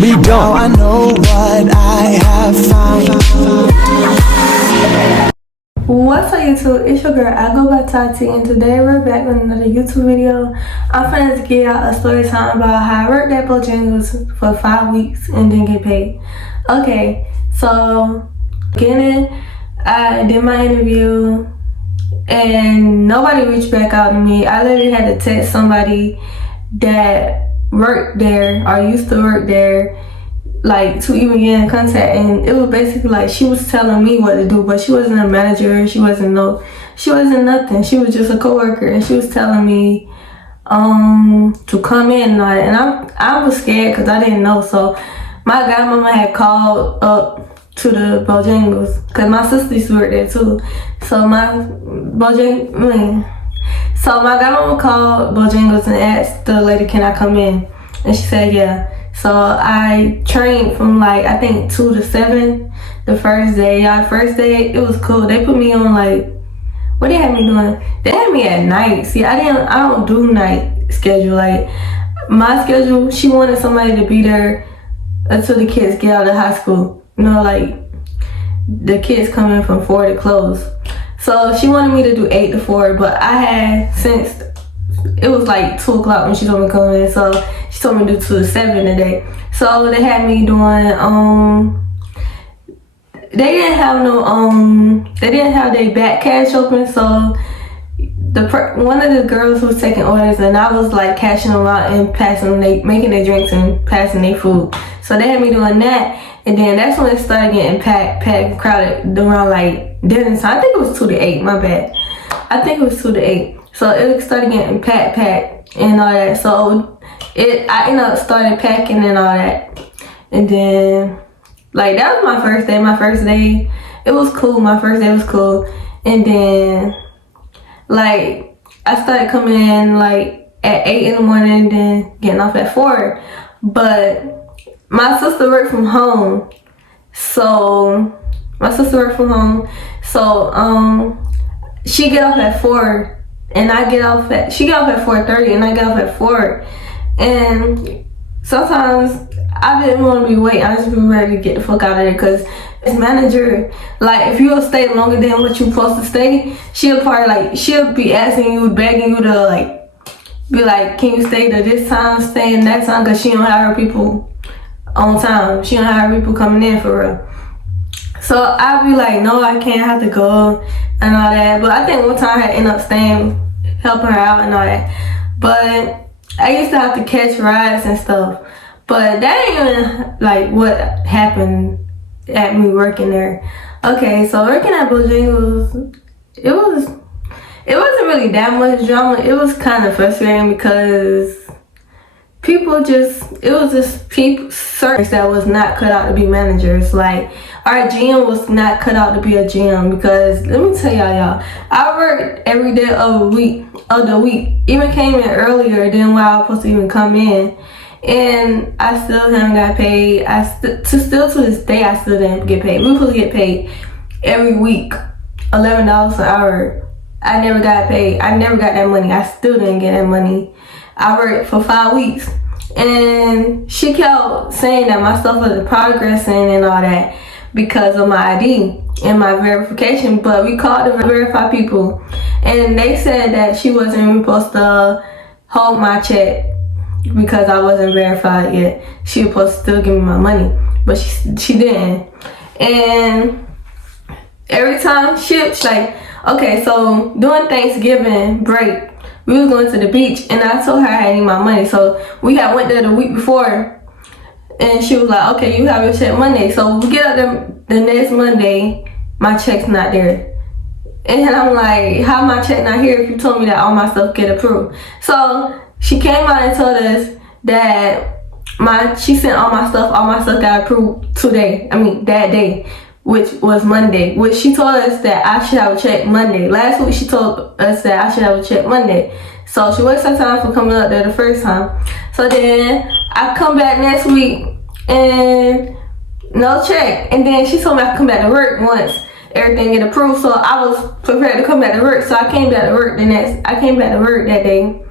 me Now dumb. I know what I have found. What's up YouTube? It's your girl, I go by Tati, and today we're back with another YouTube video. I'm finna give y'all a story time about how I worked at Bojangles for 5 weeks and didn't get paid. Okay, so beginning, I did my interview and nobody reached back out to me. I literally had to text somebody that worked there or used to work there, like, to even get in contact, and it was basically like she was telling me what to do, but she wasn't a manager, she wasn't nothing, she was just a coworker, and she was telling me to come in and all that, and I was scared because I didn't know. So my godmama had called up to the Bojangles because my sister used to work there too. So my godmama called Bojangles and asked the lady, can I come in? And she said yeah. So I trained from like, I think 2 to 7 the first day. First day, it was cool. They put me on like, what they had me doing? They had me at night. See, I don't do night schedule. Like, my schedule, she wanted somebody to be there until the kids get out of high school. You know, like, the kids come in from 4 to close. So she wanted me to do 8 to 4, but I had, since it was like 2 o'clock when she told me to come in, so she told me to do 2 to 7 today. So they had me doing, they didn't have their back cash open, so one of the girls was taking orders and I was like cashing them out and making their drinks and passing their food. So they had me doing that, and then that's when it started getting packed, crowded around like dinner time. I think it was 2 to 8, my bad. I think it was 2 to 8. So it started getting packed and all that. So I ended up started packing and all that. And then, like, that was my first day. My first day, it was cool. My first day was cool. And then, like, I started coming in like at 8 in the morning and then getting off at 4. But my sister worked from home. So she get off at 4. And she get off at 4:30 and I get off at 4. And sometimes I didn't want to be waiting. I just be ready to get the fuck out of there, because as manager, like, if you'll stay longer than what you're supposed to stay, she'll be asking you, begging you to like, be like, can you stay to this time, stay in that time, because she don't have her people on time. She don't have her people coming in for real. So I'd be like, no, I can't, have to go and all that. But I think one time I had ended up staying, helping her out and all that. But I used to have to catch rides and stuff. But that ain't even like what happened at me working there. Okay, so working at Bojangles, it wasn't really that much drama. It was kind of frustrating because people certain that was not cut out to be managers. Like, our GM was not cut out to be a GM, because let me tell y'all, I worked every day of the week, even came in earlier than when I was supposed to even come in, and I still haven't got paid. Still to this day, I still didn't get paid. We were supposed to get paid every week, $11 an hour. I never got paid. I never got that money. I still didn't get that money. I worked for 5 weeks, and she kept saying that my stuff wasn't progressing and all that because of my ID and my verification. But we called to verify people, and they said that she wasn't even supposed to hold my check because I wasn't verified yet. She was supposed to still give me my money, but she didn't. And every time she's like, okay, so during Thanksgiving break, we was going to the beach, and I told her I need my money. So we had went there the week before, and she was like, okay, you have your check Monday. So we get up there the next Monday, my check's not there. And I'm like, how my check not here if you told me that all my stuff get approved? So she came out and told us that she sent all my stuff got approved that day, which was Monday, which she told us that I should have a check Monday. Last week she told us that I should have a check Monday. So she wasted her time for coming up there the first time. So then I come back next week and no check. And then she told me I could come back to work once everything get approved. So I was prepared to come back to work. So I came back to work that day.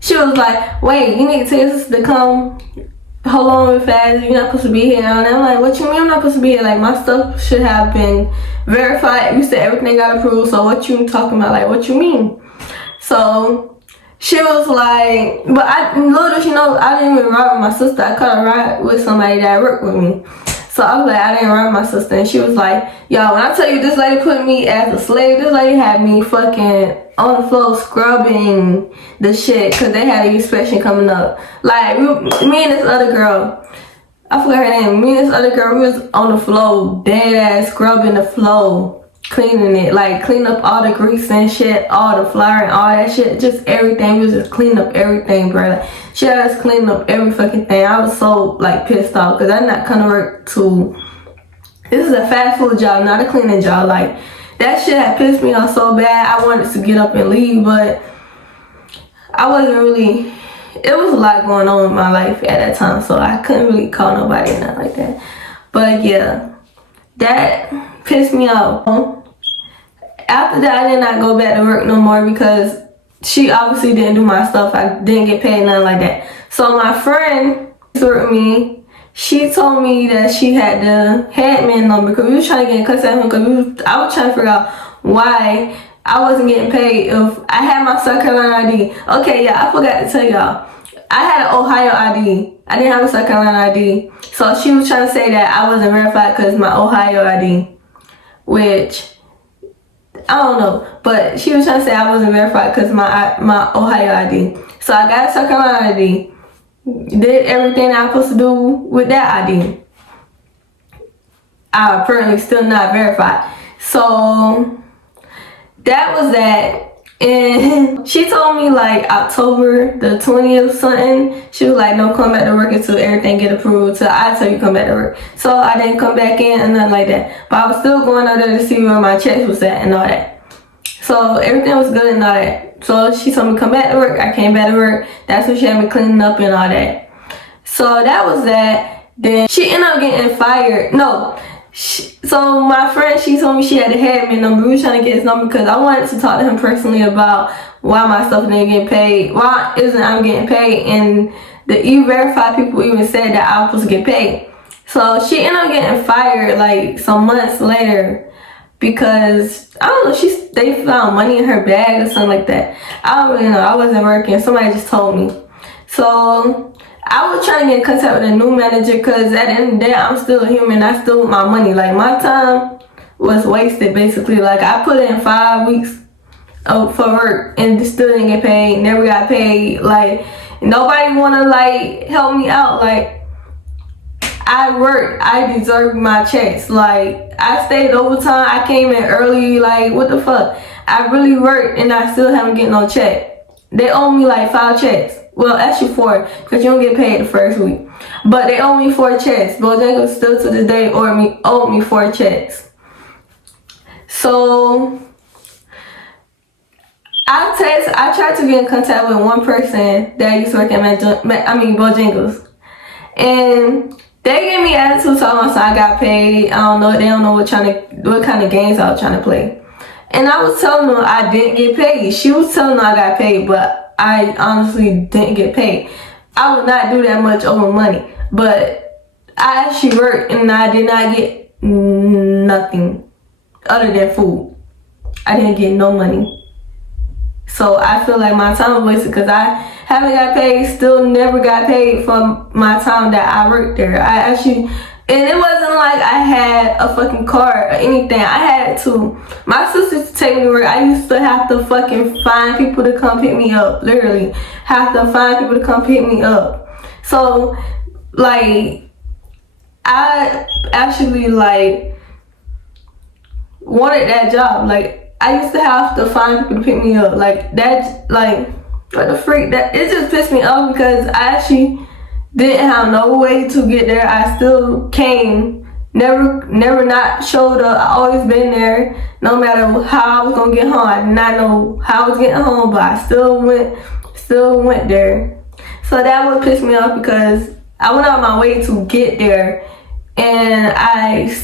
She was like, wait, you need to tell your sister to come hold on real fast, you're not supposed to be here. And I'm like, what you mean I'm not supposed to be here? Like, my stuff should have been verified. You said everything got approved, so what you talking about? Like, what you mean? So she was like, but little did she know, I didn't even ride with my sister. I caught a ride with somebody that worked with me. So I was like, I didn't ride with my sister. And she was like, yo, when I tell you this lady put me as a slave, this lady had me fucking on the floor scrubbing the shit because they had an inspection coming up. Like, me and this other girl, I forgot her name. Me and this other girl, we was on the floor, dead ass scrubbing the floor, cleaning it, like cleaning up all the grease and shit, all the flour and all that shit, just everything. We was just cleaning up everything, bro. Like, she had us cleaning up every fucking thing. I was so like pissed off because I'm not gonna work to. This is a fast food job, not a cleaning job. Like, that shit had pissed me off so bad. I wanted to get up and leave, but I wasn't really. It was a lot going on in my life at that time, so I couldn't really call nobody or nothing like that. But yeah, that pissed me off. After that, I did not go back to work no more because she obviously didn't do my stuff. I didn't get paid, nothing like that. So my friend with me, she told me that she had the headman number because we was trying to get in contact with him because I was trying to figure out why I wasn't getting paid if I had my South Carolina ID. Okay, yeah, I forgot to tell y'all. I had an Ohio ID. I didn't have a South Carolina ID. So she was trying to say that I wasn't verified because my Ohio ID, which I don't know, but she was trying to say I wasn't verified because my Ohio ID. So I got a South Carolina ID, did everything I was supposed to do with that ID. I apparently still not verified. So that was that. And she told me like October the 20th something. She was like, don't come back to work until everything get approved. Till I tell you come back to work. So I didn't come back in and nothing like that. But I was still going out there to see where my checks was at and all that. So everything was good and all that. So she told me come back to work. I came back to work. That's when she had me cleaning up and all that. So that was that. Then she ended up getting fired. No. So my friend, she told me she had a headman number. We were trying to get his number because I wanted to talk to him personally about why my stuff didn't get paid. Why isn't I getting paid? And the E-Verify people even said that I was supposed to get paid. So she ended up getting fired like some months later because I don't know, they found money in her bag or something like that. I don't really know. I wasn't working. Somebody just told me. So I was trying to get in contact with a new manager because at the end of the day, I'm still a human. I still want my money. Like, my time was wasted, basically. Like, I put in 5 weeks for work and still didn't get paid. Never got paid. Like, nobody want to, like, help me out. Like, I worked. I deserved my checks. Like, I stayed overtime. I came in early. Like, what the fuck? I really worked and I still haven't get no check. They owe me, like, 5 checks. Well, actually 4, because you don't get paid the first week. But they owe me 4 checks. Bojangles still to this day owed me 4 checks. So I tried to get in contact with one person that used to work at Bojangles. And they gave me attitude talking about I got paid. I don't know. They don't know what kind of games I was trying to play. And I was telling them I didn't get paid. She was telling them I got paid, but I honestly didn't get paid. I would not do that much over money. But I actually worked and I did not get nothing other than food. I didn't get no money. So I feel like my time was wasted because I haven't got paid, still never got paid for my time that I worked there. And it wasn't like I had a fucking car or anything. I had to. My sister used to take me to work. I used to have to fucking find people to come pick me up. Literally. Have to find people to come pick me up. So, like, I actually, like, wanted that job. Like, I used to have to find people to pick me up. Like, that, like, what the freak? It just pissed me off because I actually didn't have no way to get there. I still came, never not showed up. I always been there, no matter how I was gonna get home. I did not know how I was getting home, but I still went there. So that would piss me off because I went out my way to get there, and I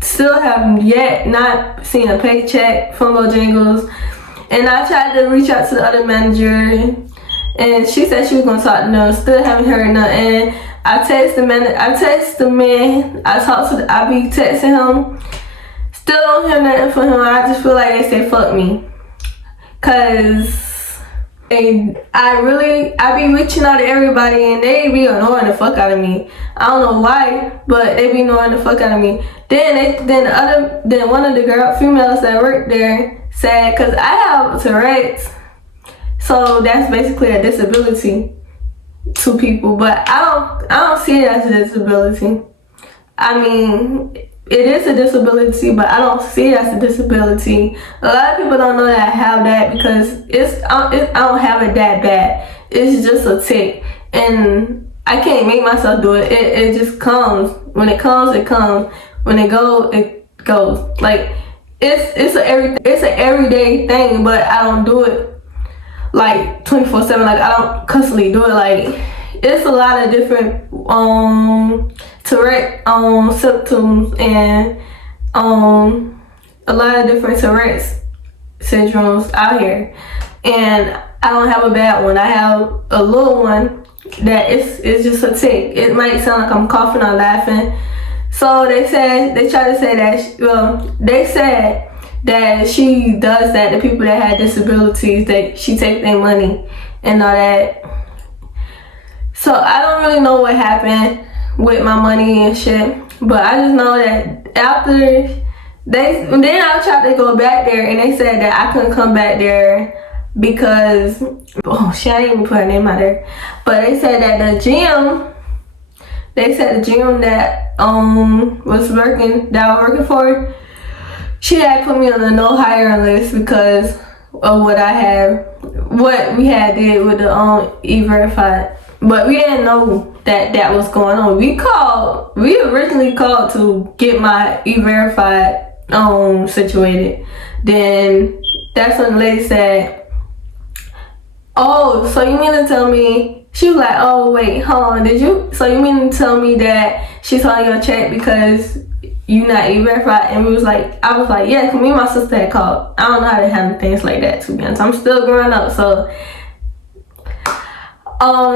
still have yet not seen a paycheck from Bojangles. And I tried to reach out to the other manager, and she said she was gonna talk to them. Still haven't heard nothing. I text the man. I be texting him. Still don't hear nothing from him. I just feel like they say fuck me. Cause I be reaching out to everybody and they be annoying the fuck out of me. I don't know why, but they be annoying the fuck out of me. Then one of the females that work there said, cause I have Tourette's, so that's basically a disability to people, but I don't see it as a disability. I mean, it is a disability, but I don't see it as a disability. A lot of people don't know that I have that because I don't have it that bad. It's just a tick, and I can't make myself do it. It just comes. When it comes, it comes. When it goes, it goes. Like it's an everyday thing, but I don't do it like 24/7. Like I don't constantly do it. Like it's a lot of different Tourette symptoms and a lot of different Tourette's syndromes out here, and I don't have a bad one. I have a little one that it's just a tick. It might sound like I'm coughing or laughing. So they said they said that she does that to people that have disabilities, that she take their money and all that. So I don't really know what happened with my money and shit, but I just know that after then I tried to go back there and they said that I couldn't come back there because I didn't even put her name out there, but they said that the gym that was working for, she had put me on the no hiring list because of what we had did with the E-Verified. But we didn't know that was going on. We originally called to get my E-Verified situated. Then that's when the lady said, oh, so you mean to tell me, she was like, oh wait, hold on, so you mean to tell me that she's on your check because you not E-Verified? And I was like, yeah, cause me and my sister had called. I don't know how to handle things like that, to be honest. I'm still growing up, so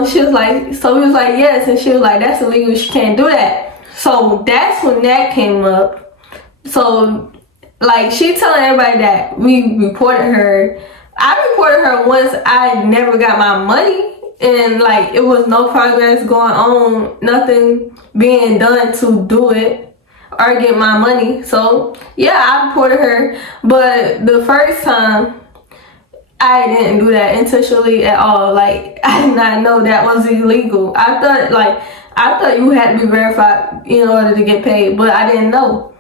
she was like, so we was like, yes, and she was like, that's illegal, she can't do that. So that's when that came up. So like she telling everybody that we reported her. I reported her once I never got my money and like it was no progress going on, nothing being done to do it or get my money. So yeah, I reported her, but the first time I didn't do that intentionally at all. Like I did not know that was illegal. I thought you had to be verified in order to get paid, but I didn't know.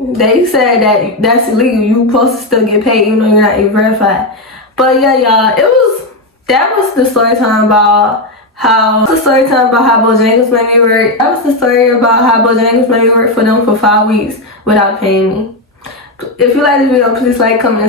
They said that that's illegal. You supposed to still get paid even though you're not verified. But yeah, y'all, that was the story time about how Bojangles made me work. That was the story about how Bojangles made me work for them for 5 weeks without paying me. If you like this video, please like, comment,